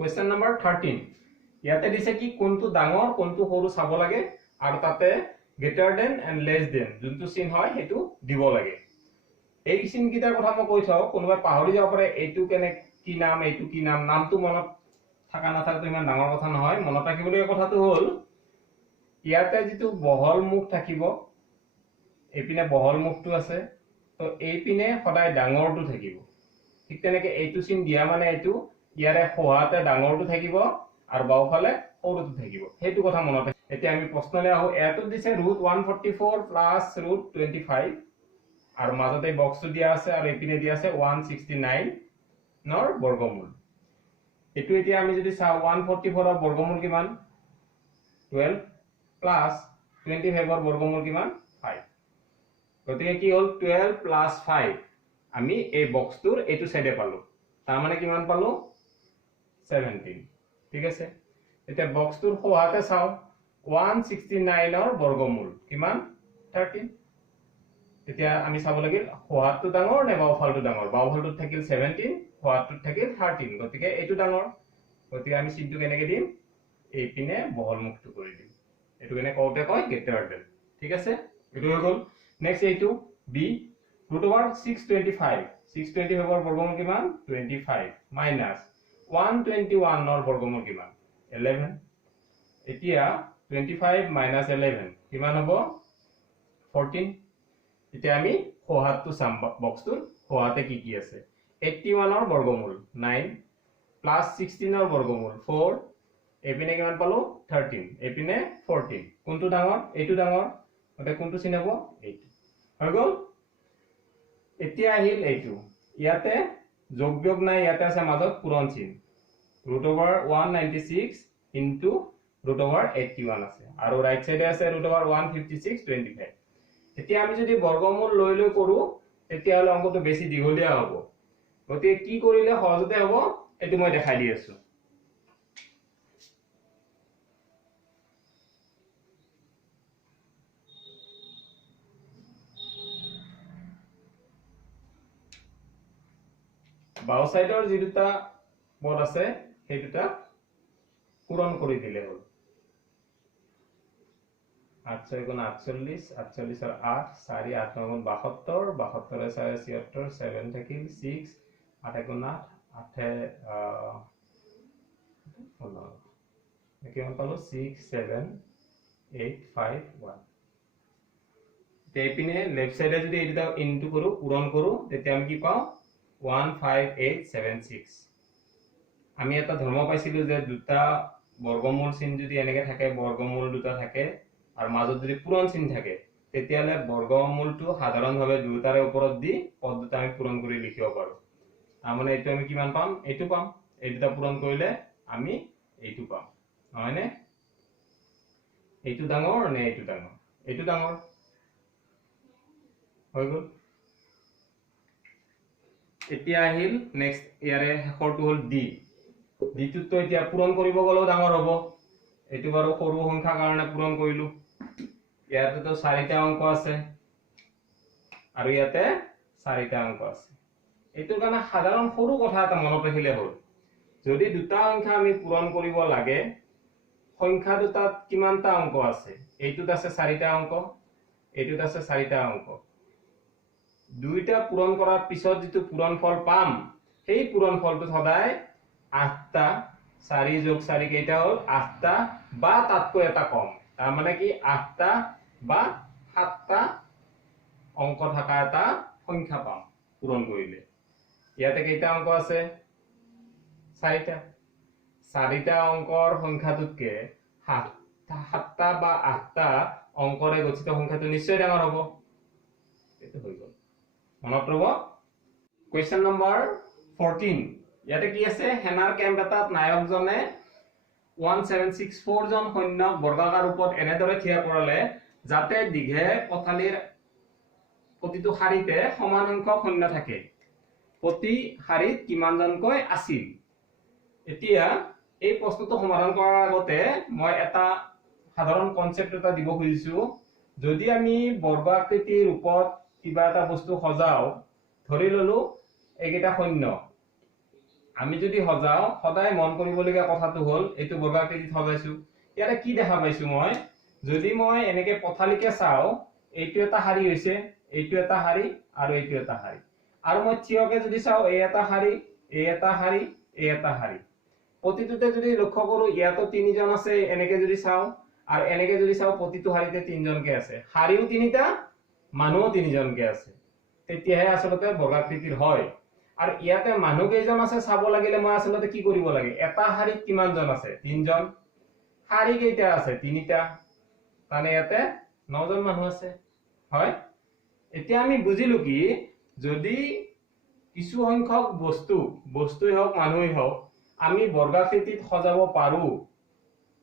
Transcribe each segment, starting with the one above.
Question number 13. ইয়াতে দিছে কি কোনটো ডাঙৰ কোনটো সৰু চাব লাগে আৰু তাতে greater than and less than যোনটো চিন হয় হেতু দিব লাগে এই চিন কিটাৰ কথা মই কৈ থাও কোনোবা পাহৰি যাব পাৰে এইটো কেনে কি নাম এইটো কি নাম নামটো মনত থাকা না থাকটো ইমান ডাঙৰ কথা নহয় মনত ৰাখিবলৈ কথাটো হ'ল ইয়াতে যেটো বহল মুখ থাকিব এপিনে বহল মুখটো আছে তো এইপিনে সদায় ডাঙৰটো থাকিব ঠিক তেনেকে এইটো চিন দিয়া মানে এইটো ইয়াৰে হোৱাতে ডাঙৰটো থাকিব আৰু বাওফালে সৰুটো থাকিব হেতু কথা মনত এতিয়া আমি প্ৰশ্নলে আহো এটো দিছে √144 + √25 আৰু মাজতে বক্সটো দিয়া আছে আৰু এপিনে দিয়া আছে 169 নৰ বৰ্গমূল এটো এতিয়া আমি যদি চাও 144 ৰ বৰ্গমূল কিমান 12 + 25 ৰ বর্গমূল কিমান 5 গতিকে কি হল 12 + 5 আমি এই বক্সটোৰ এটো সাইডে পালো তাৰ মানে কিমান পালো 17 ঠিক আছে এতিয়া বক্সটোৰ হোৱাতে চাও 169 ৰ বৰ্গমূল কিমান 13 এতিয়া আমি চাব লাগিল হোৱাটো ডাঙৰ নে বাওফালটো ডাঙৰ বাওফালটো থাকিল 17 হোৱাটো থাকিল 13 গতিকে এটো ডাঙৰ গতিকে আমি চিনটো কেনেকে দিম এই পিনে বহল মুখটো কৰি দিম এটো কেনে কওতে কয় গ্ৰেটাৰ দেন ঠিক আছে এটো হৈ গল নেক্সট এইটো বি √625 625 ৰ বৰ্গমূল কিমান 25 মাইনাস 121 ৰ বৰ্গমূল কিমান 11 এতিয়া 25 - 11 কিমান হ'ব 14 এতিয়া আমি হোৱাটো সাম বক্সটোৰ হোৱাতে কি আছে 81 ৰ বৰ্গমূল 9 + 16 ৰ বৰ্গমূল 4 এপিনে কিমান পালো 13 এপিনে 14 কোনটো ডাঙৰ এইটো ডাঙৰ মানে কোনটো চিন হ'ব এইটো হৈ গল এতিয়া আহিল এইটো ইয়াতে যোগবিয়োগ নাই ইয়াতে আছে মাজত পূৰণ চিন √196 * √81 আছে আৰু ৰাইট সাইডে আছে √156 25 এতিয়া আমি যদি বৰ্গমূল লৈ লৈ কৰো তেতিয়া হলে অংকটো বেছি দীঘলীয়া হ'ব গতিকে কি কৰিলে সহজতে হ'ব এটো মই দেখাই দি আছো বাও সাইডৰ যি দুটা পদ আছে সেই দুটা পূৰণ কৰি দিলে হ'ল 8 * 6 = 48 48 ৰ 8 4 8 * 9 = 72 72 ৰ 4 76 7 থাকিল 6 8 * 8 8 কিমান পালো 6 7 8 5 1 তেপিনে লেফট সাইডে যদি এটা ইনটু কৰো পূৰণ কৰো তেতিয়া আমি কি পাও 15876 আমি এটা ধৰ্ম পাইছিলো যে দুটা বৰ্গমূল চিন যদি এনেকে থাকে বৰ্গমূল দুটা থাকে আৰু মাজত যদি পূৰণ চিন থাকে তেতিয়ালে বৰ্গমূলটো সাধাৰণভাৱে দুটাৰে ওপৰত দি পদ দুটা আমি পূৰণ কৰি লিখিব পাৰো মানে এটো আমি কিমান পাম এটো পাম এই দুটা পূৰণ কৰিলে আমি এইটো পাম হয়নে এইটো ডাঙৰ নে এইটো ডাঙৰ এইটো ডাঙৰ হৈ গল এতিয়া আহিল নেক্সট ইয়াৰে হেকৰটো হল ডি ডিটো তো এতিয়া পূৰণ কৰিব গলো ডাঙৰ হ'ব এটো বাৰু সৰু সংখ্যা কাৰণে পূৰণ কৰিলো ইয়াতে তো 4টা অংক আছে আৰু ইয়াতে 4টা অংক আছে এটোৰ কাৰণে সাধাৰণ সৰু কথা এটা মনত ৰাখিলে হ'ল যদি দুটা সংখ্যা আমি পূৰণ কৰিব লাগে সংখ্যা দুটাত কিমানটা অংক আছে এইটোত আছে 4টা অংক এইটোত আছে 4টা অংক দুইটা পূৰণ কৰাৰ পিছত যেটো পূৰণফল পাম সেই পূৰণফলটো সদায় 8টা 4 + 4 কেইটা হ'ল 8টা বা তাতকৈ এটা কম তাৰ মানে কি 8টা বা 7টা অংক থকা এটা সংখ্যা পাম পূৰণ কৰিলে ইয়াতে কেইটা অংক আছে 4টা 4টা অংকৰ সংখ্যাটোতকে 7টা বা 8টা অংকৰে গঠিত সংখ্যাটো নিশ্চয় ডাঙৰ হ'ব এটো হৈ গল মনত ৰব কোৱেশ্চন নম্বৰ 14 ইয়াতে কি আছে হেনাৰ কেম্প এটাত নায়কজনে 1764 জন সৈন্যক বৰ্গাকাৰ ৰূপত এনেদৰে থিয়া কৰালে যাতে দীঘে পথালিৰ প্ৰতিটো শাৰীতে সমান সংখ্যক সৈন্য থাকে প্ৰতি শাৰীত কিমানজনকৈ আছিল এতিয়া এই প্ৰশ্নটো সমাধান কৰাৰ আগতে মই এটা সাধাৰণ কনসেপ্ট এটা দিব খুজিছো যদি আমি বৰ্গ আকৃতিৰ ৰূপত কিবা এটা বস্তু সজাও ধৰি ললো এইকেইটা সৈন্য আমি যদি সজাও সদায় মন কৰিবলগীয়া কথাটো হ'ল এইটো বৰ্গাকৃতিত সজাইছো ইয়াৰে কি দেখা পাইছো মই যদি মই এনেকে পথালিকে চাও এইটো এটা শাৰী হৈছে এইটো এটা শাৰী আৰু এইটো এটা শাৰী আৰু মই থিয়কে যদি চাও এই এটা শাৰী এই এটা শাৰী এই এটা শাৰী প্ৰতিটোতে যদি লক্ষ্য কৰো ইয়াতো তিনিজন আছে এনেকে যদি চাও আৰু এনেকে যদি চাও প্ৰতিটো শাৰীতে তিনজনকে আছে শাৰীও তিনিটা মানুহও তিনিজনকে আছে তেতিয়াহে আসলতে বৰ্গাকৃতিৰ হয় আৰু ইয়াতে মানুহ কেইজন আছে চাব লাগিলে মই আসলতে কি কৰিব লাগে এটা শাৰীত কিমানজন আছে তিনজন শাৰী কেইটা আছে তিনিটা মানে ইয়াতে 9 জন মানুহ আছে হয় এতিয়া আমি বুজিলো কি যদি কিছু সংখ্যক বস্তুই হোক মানুহেই হোক আমি বৰ্গাকৃতিত সজাব পাৰো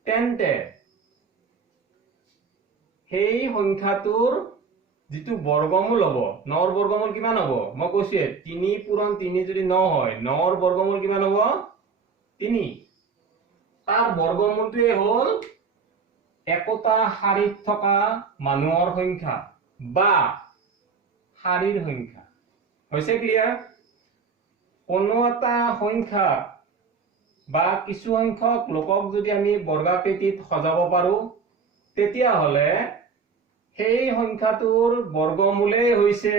তেন্তে সেই সংখ্যাটোৰ जितु बर्गमूल हम 9 बर्गमूल किमान हम मैं कैसे 3 पूरण 3 যদি 9 হয় 9 बर्गमूल किमान हम 3 तार बर्गमूलটোৱে হল একোটা শাৰীত থকা মানুহৰ সংখ্যা বা শাৰীৰ সংখ্যা হৈছে ক্লিয়াৰ কোনো এটা সংখ্যা বা কিছু সংখ্যক লোকক যদি আমি বৰ্গাকৃতিত সজাব পাৰো তেতিয়া হলে সেই সংখ্যাটোৰ বৰ্গমূলেই হৈছে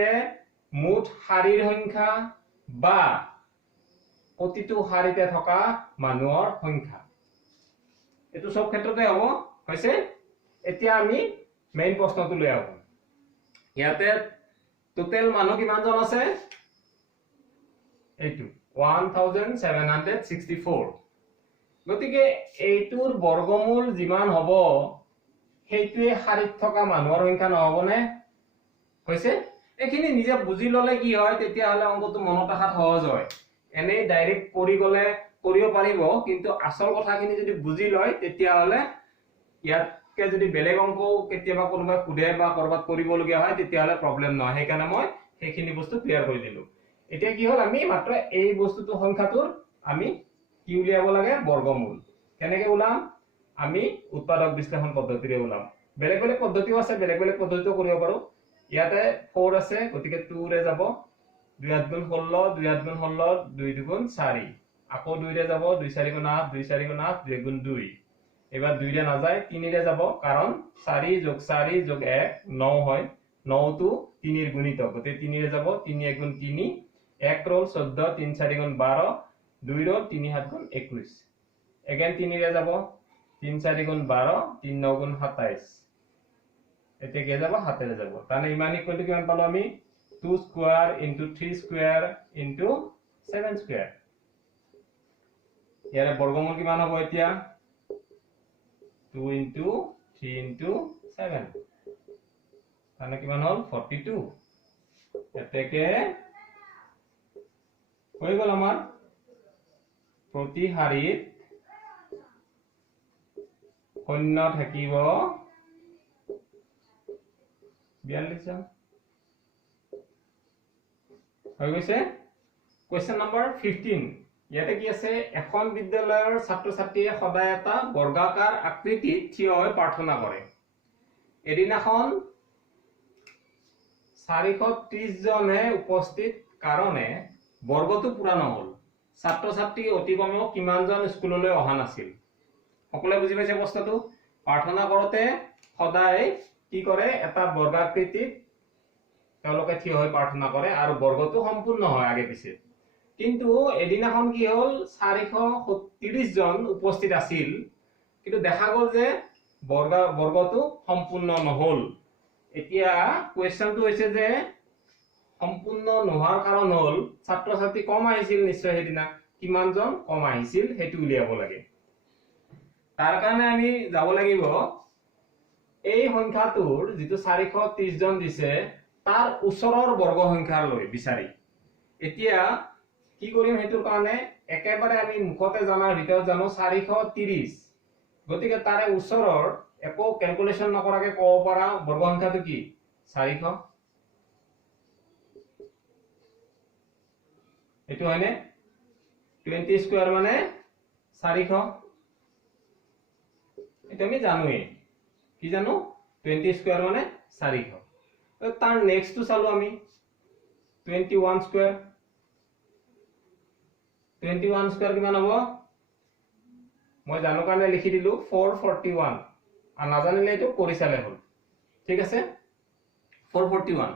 মুঠ শাৰীৰ সংখ্যা বা প্ৰতিটো শাৰীতে থকা মানুহৰ সংখ্যা এটো সব ক্ষেত্ৰতে হ'ব হৈছে এতিয়া আমি মেইন প্ৰশ্নটো লৈ আহো ইয়াতে টোটাল মানুহ কিমানজন আছে এইটো 1764 গতিকে এইটোৰ বৰ্গমূল যিমান হ'ব সেইটোৱে শাৰীত থকা মানুহৰ সংখ্যা নহবনে হৈছে এখিনি নিজে বুজি ললে কি হয় তেতিয়া হলে অংকটো মনত ৰাখাত সহজ হয় এনে ডাইৰেক্ট কৰি গলে কৰিব পাৰিব কিন্তু আসল কথাখিনি যদি বুজি লয় তেতিয়া হলে ইয়াতকে যদি বেলেগ অংক কেতিয়াবা কোনোবা খুদে বা কৰবাত কৰিবলগীয়া হয় তেতিয়া হলে প্ৰবলেম নহয় সেইকাৰণে মই সেইখিনি বস্তু ক্লিয়াৰ কৰি দিলো এতিয়া কি হল আমি মাত্ৰ এই বস্তুটো সংখ্যাটোৰ আমি কি উলিয়াব লাগে বৰ্গমূল কেনেকৈ উলাম আমি উৎপাদক বিশ্লেষণ পদ্ধতিৰে উলাম বেলেগ বেলেগ পদ্ধতিও আছে বেলেগ বেলেগ পদ্ধতিও কৰিব পাৰো ইয়াতে 4 আছে গতিকে 2 ৰে যাব 2 8 গুণ 16 2 8 গুণ 16 2 2 গুণ 4 আকৌ 2 ৰে যাব 2 4 গুণ 8 2 4 গুণ 8 2 গুণ 2 এবাৰ 2 ৰে না যায় 3 ৰে যাব কাৰণ 4 + 4 + 1 9 হয় 9 টো 3 ৰ গুণিতক গতিকে 3 ৰে যাব 3 1 গুণ 3 1 roll 14 3 4 গুণ 12 2 roll 3 7 গুণ 21 এগেন 3 ৰে যাব 3 4 গুণ 12 3 9 গুণ 27 এতে কে যাব হাতেৰে যাব তানে ইমান ইকুয়াল টু কিমান পালো আমি 2 স্কয়াৰ * 3 স্কয়াৰ * 7 স্কয়াৰ ইয়াৰে বৰ্গমূল কিমান হ'ব এতিয়া 2 * 3 * 7 তানে কিমান হ'ল 42 এতেকে হৈ গল আমাৰ প্ৰতি শাৰীত শূন্য থাকিব 42 জন হৈ গৈছে কোৱেশ্চন নম্বৰ 15 ইয়াতে কি আছে এখন বিদ্যালয়ৰ ছাত্ৰ ছাত্ৰীয়ে সদায় এটা বৰ্গাকাৰ আকৃতিত থিয় হৈ প্ৰাৰ্থনা কৰে এদিনাখন 430 জনে উপস্থিত কাৰণে বৰ্গটো পুৰা নহল ছাত্ৰ ছাত্ৰী অতি কমেও কিমানজন স্কুললৈ অহা নাছিল সকলে বুজি পাইছে প্ৰশ্নটো প্ৰাৰ্থনা কৰোতে সদায় কি কৰে এটা বৰ্গাকৃতিত তেওঁলোকে থিয় হৈ প্ৰাৰ্থনা কৰে আৰু বৰ্গটো সম্পূৰ্ণ হয় আগে পিছে কিন্তু এদিনাখন কি হল 430 জন উপস্থিত আছিল কিন্তু দেখা গল যে বৰ্গটো সম্পূৰ্ণ নহল এতিয়া কোৱেশ্চনটো হৈছে যে সম্পূৰ্ণ নোহাৰ কাৰণ হল ছাত্ৰ ছাত্ৰী কম আহিছিল নিশ্চয় হেদিনা কিমানজন কম আহিছিল হেতু উলিয়াব লাগে তাৰ কাৰণে আমি যাব লাগিব এই সংখ্যাটোৰ যেটো 430 জন দিছে তাৰ ওচৰৰ বৰ্গ সংখ্যা লৈ বিচাৰি এতিয়া কি কৰিম হেতুৰ কাৰণে একেবাৰে আমি মুখতে জানাৰ ভিতৰত জানো 430 গতিকে তাৰে ওচৰৰ একো ক্যালকুলেশন নকৰাকে ক'ব পাৰা বৰ্গ সংখ্যাটো কি 400 এটো হয়নে 20 স্কয়ার মানে 400 এটা আমি জানোই কি জানো 20 স্কয়ার মানে 400 তার নেক্সট টু চালো আমি 21 স্কয়ার 21 স্কয়ার কিমান হ'ব মই জানো কাৰণে লিখি দিলো 441 আৰু নাজানিলে এটো কৰি চালে হ'ল ঠিক আছে 441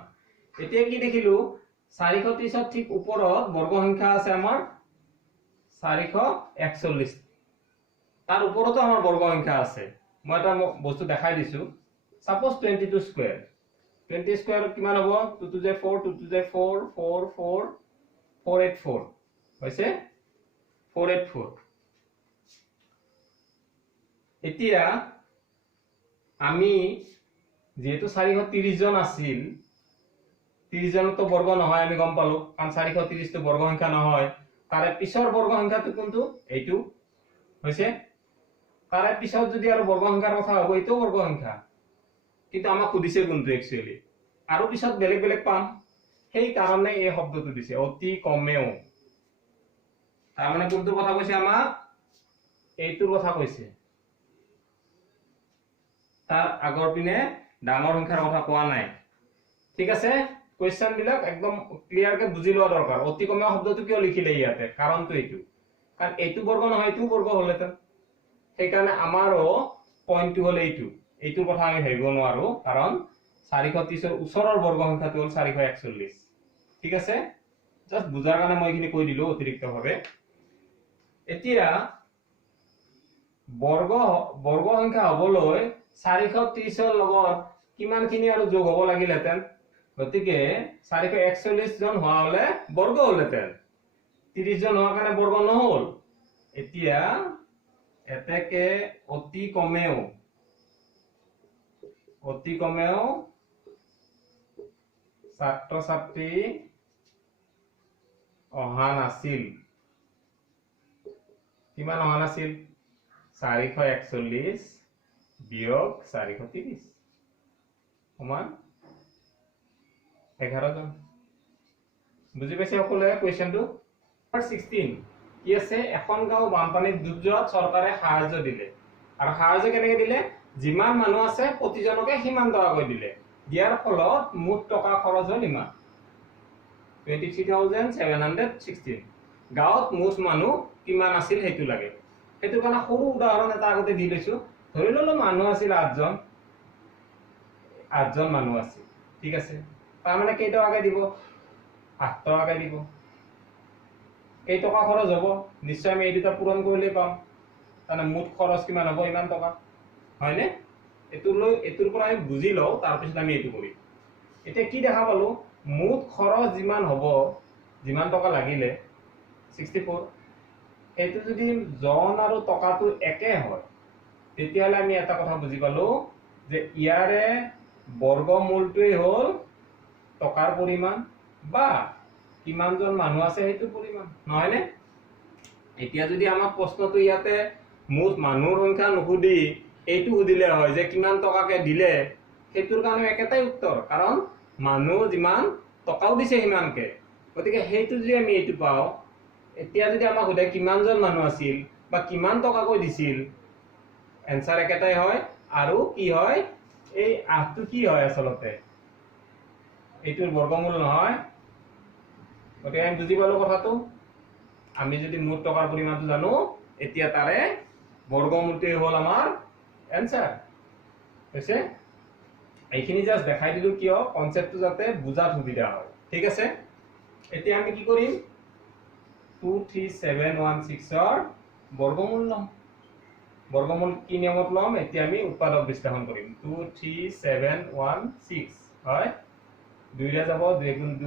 এতিয়া কি দেখিলো 430 ৰ ঠিক ওপৰত বৰ্গ সংখ্যা আছে আমাৰ 441 তাৰ ওপৰতো আমাৰ বৰ্গ সংখ্যা আছে মই এটা বস্তু দেখাই দিছো সাপোজ 22 স্কয়াৰ 20 স্কয়াৰ কিমান হ'ব 2 2 যে 4 2 2 যে 4 4 4 484 হৈছে 484 এতিয়া আমি যেহেতু 430 জন আছিল 30 জন তো বৰ্গ নহয় আমি গম পালো কাৰণ 430 তো বৰ্গ সংখ্যা নহয় তাৰে পিছৰ বৰ্গ সংখ্যাটো কোনটো এইটো হৈছে তাৰে পিছত যদি আৰু বৰ্গ সংখ্যাৰ কথা হ'ব এইটো বৰ্গ সংখ্যা কিন্তু আমাক খুদিছে কোনটো একচুয়ালি আৰু পিছত বেলেগ বেলেগ পাম সেই কাৰণে এই শব্দটো দিছে অতি কমেও তাৰ মানে কোনটোৰ কথা কৈছে আমাক এইটোৰ কথা কৈছে তাৰ আগৰ পিনে ডাঙৰ সংখ্যাৰ কথা কোৱা নাই ঠিক আছে কোৱেশ্চন বিলাক একদম ক্লিয়াৰ কে বুজি লোৱা দৰকাৰ অতি কমেও শব্দটো কিয় লিখিলে ইয়াতে কাৰণটো এইটো কাৰণ এইটো বৰ্গ নহয় এইটো বৰ্গ হলেতে সেই কাৰণে আমাৰো পইণ্টটো হল এইটোৰ কথা আমি ভাবিব নোৱাৰো কাৰণ 430 ৰ ওচৰৰ বৰ্গ সংখ্যাটো হল 441 ঠিক আছে জাস্ট বুজাৰ কাৰণে মই এখিনি কৈ দিলো অতিৰিক্তভাৱে এতিয়া বৰ্গ সংখ্যা হবলৈ 430 ৰ লগত কিমানখিনি আৰু যোগ হ'ব লাগিলহেতেন গতিকে 441 জন হোৱা হলে বৰ্গ হলহেতেন 30 জন হোৱাৰ কাৰণে বৰ্গ নহল এতিয়া এতেকে অতি কমেও ছাত্ৰ ছাত্ৰী অহা নাছিল কিমান অহা নাছিল 441 বিয়োগ 430 সমান 11 জন বুজি পাইছে সকলে কোৱেশ্চনটো 16 কি আছে এখন গাঁও বানপানীত ডুব যোৱাত চৰকাৰে সাহায্য দিলে আৰু সাহায্য কেনেকৈ দিলে যিমান মানুহ আছে প্ৰতিজনকে সিমান টকাকৈ দিলে দিয়াৰ ফলত মুঠ টকা খৰচ হ'ল ইমান 23716 গাঁৱত মুঠ মানুহ কিমান আছিল হেতু লাগে হেতু কাৰণে সৰু উদাহৰণ এটা আগতে দি লৈছো ধৰি ললো মানুহ আছিল 8 জন মানুহ আছিল ঠিক আছে তাৰ মানে কেই টকাকে দিব 8 টকাকে দিব এই টকা খৰচ হ'ব নিশ্চয় আমি এই দুটা পূৰণ কৰিলে পাম মানে মুঠ খৰচ কিমান হ'ব ইমান টকা হয়নে এতুৰ পৰা আমি বুজি লও তাৰ পিছত আমি এটো কৰিম এতিয়া কি দেখা পালো মুঠ খৰচ যিমান হ'ব যিমান টকা লাগিলে 64 এটো যদি জন আৰু টকাটো একে হয় তেতিয়ালে আমি এটা কথা বুজি পালো যে ইয়াৰে বৰ্গমূলটোই হ'ল টকাৰ পৰিমাণ বা কিমান জন মানুহ আছে হেতু পৰিমাণ নহয়নে এতিয়া যদি আমাক প্ৰশ্নটো ইয়াতে মুঠ মানুহৰ সংখ্যা নুখুদি এইটো সুধিলে হয় যে কিমান টকাকে দিলে হেতুৰ কাৰণে একেটাই উত্তৰ কাৰণ মানুহ যিমান টকাও দিছে হিমানকে গতিকে হেতু যদি আমি এইটো পাও এতিয়া যদি আমাক সুধে কিমান জন মানুহ আছিল বা কিমান টকাকৈ দিছিল এনসার একেটাই হয় আৰু কি হয় এই 8টো কি হয় আসলতে এইটোৰ বৰ্গমূল নহয় গতিকে আমি বুজি পালো কথাটো আমি যদি মুঠ টকাৰ পৰিমাণটো জানো এতিয়া তাৰে বৰ্গমূলটোই হ'ল আমাৰ এনসার হৈছে এইখিনি জাস্ট দেখাই দিলো কিয় কনসেপ্টটো যাতে বুজাত সুবিধা হয় ঠিক আছে এতিয়া আমি কি কৰিম 23716 ৰ বৰ্গমূল লম বৰ্গমূল কি নিয়মত লম এতিয়া আমি উৎপাদক বিশ্লেষণ কৰিম 23716 হয় 2 ৰে যাব 2 গুণ 2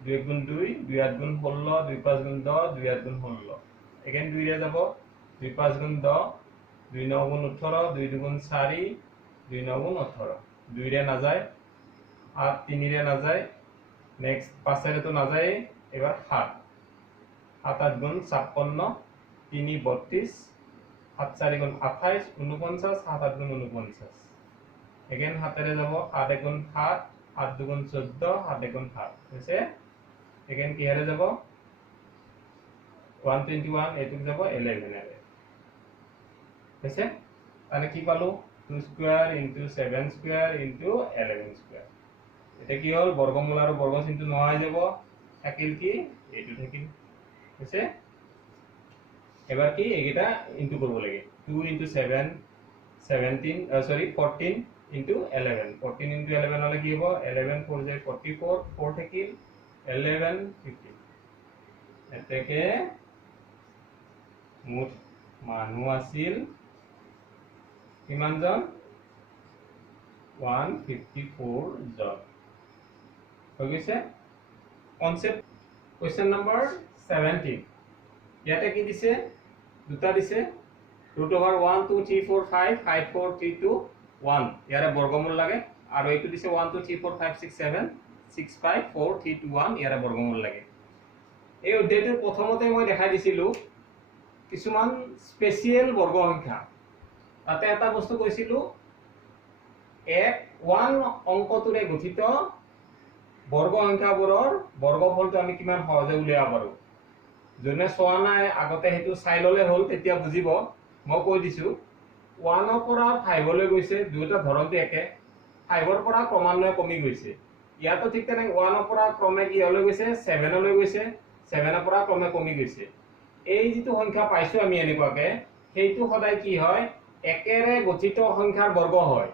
2 গুণ 2 2 8 গুণ 16 2 5 গুণ 10 2 8 গুণ 16 এগেইন 2 ৰে যাব 2 5 গুণ 10 2 9 গুণ 18 2 2 গুণ 4 2 9 গুণ 18 2 ৰে না যায় 8 3 ৰে না যায় নেক্সট 5 ৰে তো না যায় এবাৰ 7 7 8 গুণ 56 3 32 7 4 গুণ 28 49 7 8 গুণ 49 এগেইন 7 ৰে যাব 8 গুণ 7 8 2 গুণ 14 7 গুণ 7 হৈছে এগেইন কি হেৰে যাব 121 এটুক যাব 11 ৰে হৈছে তানে কি পালো 2 স্কয়াৰ * 7 স্কয়াৰ * 11 স্কয়াৰ এটা কি হল বৰ্গমূল আৰু বৰ্গ চিহ্নটো নহয় যাব থাকিল কি এইটো থাকিল হৈছে এবাৰ কি এইকেইটা ইনটু কৰিব লাগে 2 into 7 17 sorry 14 into 11 14 into 11 হলে কি হ'ব 11 4 যায় 44 4 থাকিল 11 15 এতেকে মুঠ মানুহ আছিল কিমান জন 154 জন হৈ গৈছে কনসেপ্ট क्वेश्चन नंबर 17 ইয়াতে কি দিছে দুটা দিছে root over 1 2 3 4 5 5 4 3 2 1 ইয়াৰে বৰ্গমূল লাগে আৰু এইটো দিছে 1 2 3 4 5 6 7 6 5 4 3 2 1 ইয়াৰে বৰ্গমূল লাগে এই অধ্যায়টোৰ প্ৰথমতে মই দেখাই দিছিলো কিছুমান স্পেশাল বৰ্গ সংখ্যা তাতে এটা বস্তু কৈছিলো 1 অংকটোৰে গঠিত বৰ্গ সংখ্যাবোৰৰ বৰ্গফলটো আমি কিমান সহজে উলিয়াব পাৰো জনে সোৱা নাই আগতে হেতু চাই ললে হল তেতিয়া বুজিব মই কৈ দিছো 1 ৰ পৰা 5 লৈ গৈছে দুটা ধৰণতে একে 5 ৰ পৰা ক্ৰমান্বয়ে কমি গৈছে ইয়াতো ঠিক তেনে 1 ৰ পৰা ক্ৰমে কি লৈ গৈছে 7 লৈ গৈছে 7 ৰ পৰা ক্ৰমে কমি গৈছে এই যেটো সংখ্যা পাইছো আমি এনেকুৱাকে সেইটো সদায় কি হয় একেৰে গঠিত সংখ্যাৰ বৰ্গ হয়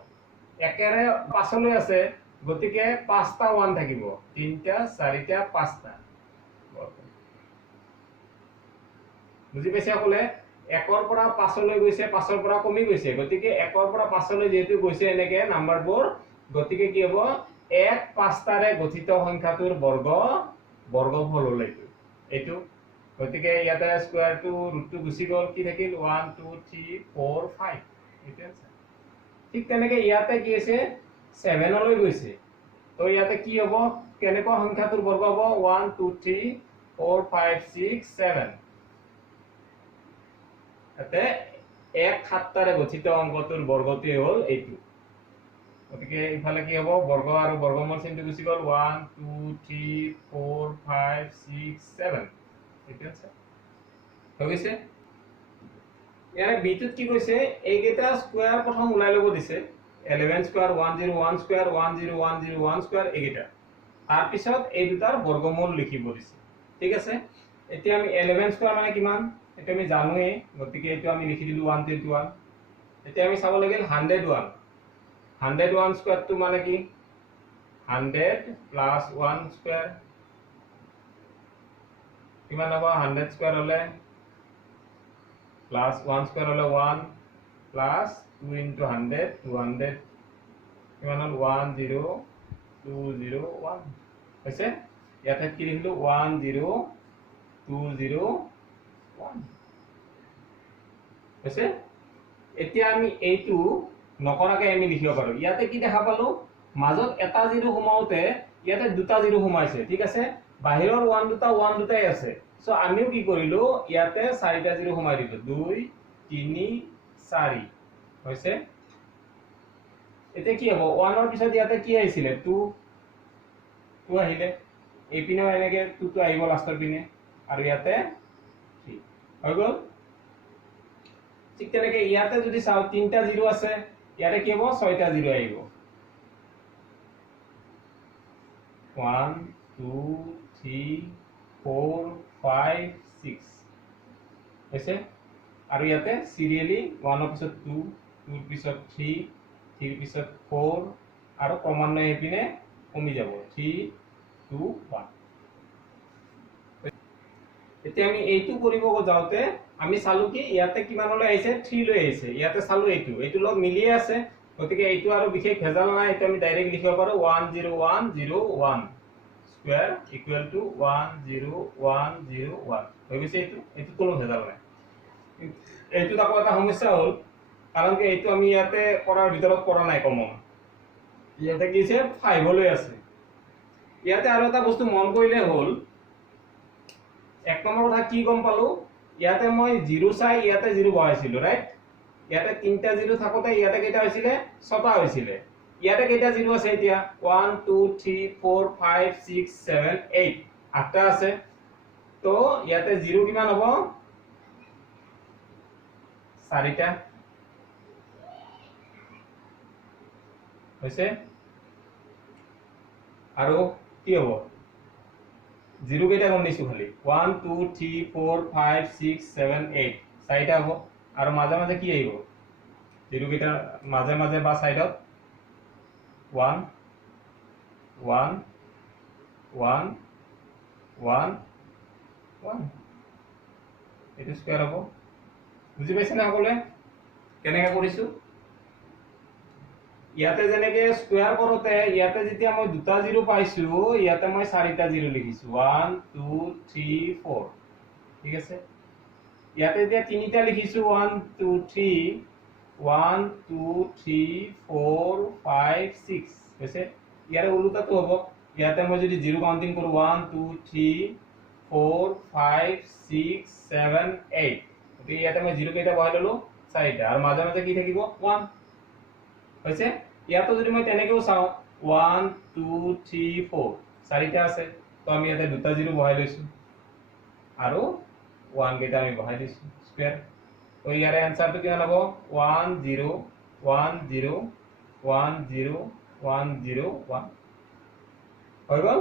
একেৰে পাছলৈ আছে গতিকে 5টা 1 থাকিব 3টা 4টা 5টা বুজি পাইছে সকলে 1 ৰ পৰা 5 লৈ গৈছে 5 ৰ পৰা কমি গৈছে গতিকে 1 ৰ পৰা 5 লৈ যেহেতু গৈছে এনেকে নাম্বাৰবোৰ গতিকে কি হ'ব 1 5টাৰে গঠিত সংখ্যাটোৰ বৰ্গফল হ'ল এইটো গতিকে ইয়াতে স্কয়াৰটো ৰুটটো গুছি গ'ল কি থাকিল 1 2 3 4 5 এইটো আছে ঠিক তেনেকে ইয়াতে কি আছে 7 লৈ গৈছে তো ইয়াতে কি হ'ব কেনেকুৱা সংখ্যাটোৰ বৰ্গ হ'ব 1 2 3 4 5 6 7 এতে 1 7টাৰে গঠিত অংকটোৰ বৰ্গটোই হ'ল এইটো গতিকে ইফালে কি হ'ব বৰ্গ আৰু বৰ্গমূল চিনটো গুছি গ'ল 1 2 3 4 5 6 7 এইটো আছে হৈ গৈছে ইয়াৰে বিটুত কি কৈছে এইকেইটা স্কয়াৰ প্ৰথম উলাই লব দিছে 11 স্কয়াৰ 101 স্কয়াৰ 10101 স্কয়াৰ এইকেইটা তাৰ পিছত এই দুটাৰ বৰ্গমূল লিখিব দিছে ঠিক আছে এতিয়া আমি 11 স্কয়াৰ মানে কিমান এটা আমি জানোৱে গতিকে এটো আমি লিখি দিলো 121 এতিয়া আমি চাব লাগিল 101 101 স্কয়াৰটো মানে কি 100 প্লাস 1 স্কয়াৰ কিমান হ'ব 100 স্কয়াৰ হলে প্লাস 1 স্কয়াৰ হলে 1 প্লাস 2 into 100 200 কিমান হল 10201 হৈছে ইয়াতে কি লিখিলো 10201 হৈছে এতিয়া আমি এইটো নকৰাকে আমি লিখিব পাৰো ইয়াতে কি দেখা পালো মাজত এটা জিৰো সোমাওতে ইয়াতে দুটা জিৰো সোমাইছে ঠিক আছে বাহিৰৰ 1 দুটাই আছে সো আমিও কি কৰিলো ইয়াতে 4টা জিৰো সোমাই দিলো 2 3 4 হৈছে এতে কি হ'ব 1 ৰ পিছত ইয়াতে কি আহিছিলে 2 আহিলে এই পিনে এনেকে 2 টো আহিব লাষ্টৰ পিনে আৰু ইয়াতে 3 হৈ গ'ল ঠিক তেনেকে ইয়াতে যদি চাও 3টা জিৰো আছে ইয়াতে কি হ'ব 6টা জিৰো আহিব 1 2 3 4 5 6 হৈছে আৰু ইয়াতে সিৰিয়ালি 1 ৰ পিছত 2 2 ৰ পিছত 3 3 ৰ পিছত 4 আৰু ক্ৰমান্বয়ে এপিনে কমি যাব 3 2 1 এতিয়া আমি এইটো কৰিব যাওতে আমি চালু কি ইয়াতে কিমান লৈ আহিছে 3 লৈ আহিছে ইয়াতে চালু এইটো লগ মিলিয়ে আছে গতিকে এইটো আৰু বিশেষ ভেজাল নাই এটা আমি ডাইৰেক্ট লিখিব পাৰো 10101 স্কয়াৰ ইকুৱেল টু 10101 হৈ গৈছে এইটো কোনো ভেজাল নাই এইটো তাকো এটা সমস্যা হ'ল কাৰণ কি এইটো আমি ইয়াতে কৰাৰ ভিতৰত কৰা নাই কমন ইয়াতে কি আছে 5 লৈ আছে ইয়াতে আৰু এটা বস্তু মন কৰিলে হ'ল এক নম্বৰ কথা কি গম পালো ইয়াতে মই 0 চাই ইয়াতে 0 বহাইছিলো ৰাইট ইয়াতে 3টা 0 থাকোতে ইয়াতে কেইটা হৈছিলে 6টা হৈছিলে ইয়াতে কেইটা 0 আছে এতিয়া 1 2 3 4 5 6 7 8 8টা আছে তো ইয়াতে 0 কিমান হ'ব 4টা হৈছে আৰু কি হ'ব 0 কেইটা গম দিছো খালি 1 2 3 4 5 6 7 8 চাৰিটা হ'ব আৰু মাজে মাজে কি আহিব জিৰো কেইটা মাজে মাজে বা সাইডত 1 1 1 1 1 এটো স্কয়ার হ'ব বুজি পাইছে না সকলে কেনেকৈ কৰিছো ইয়াতে যেনেকৈ স্কয়াৰ কৰোতে ইয়াতে যেতিয়া মই দুটা জিৰো পাইছো ইয়াতে মই চাৰিটা জিৰো লিখিছো 1 2 3 4 ঠিক আছে ইয়াতে যেতিয়া তিনিটা লিখিছো 1 2 3 1 2 3 4 5 6 হৈছে ইয়াৰে উল্টাটো হ'ব ইয়াতে মই যদি জিৰো কাউন্টিং কৰো 1 2 3 4 5 6 7 8 তো ইয়াতে মই জিৰো কেইটা বহাই ললো চাৰিটা আৰু মাজে মাজে কি থাকিব 1 হৈছে ইয়াতো যদি মই তেনেকেও চাও 1 2 3 4 চাৰিটা আছে তো আমি ইয়াতে দুটা জিৰো বহাই লৈছো আৰু 1 কেইটা আমি বহাই দিছো স্কয়াৰ তো ইয়াৰে আনসাৰটো কিমান হ'ব 1 0 1 0 1 0 1 0 1 হৈ গ'ল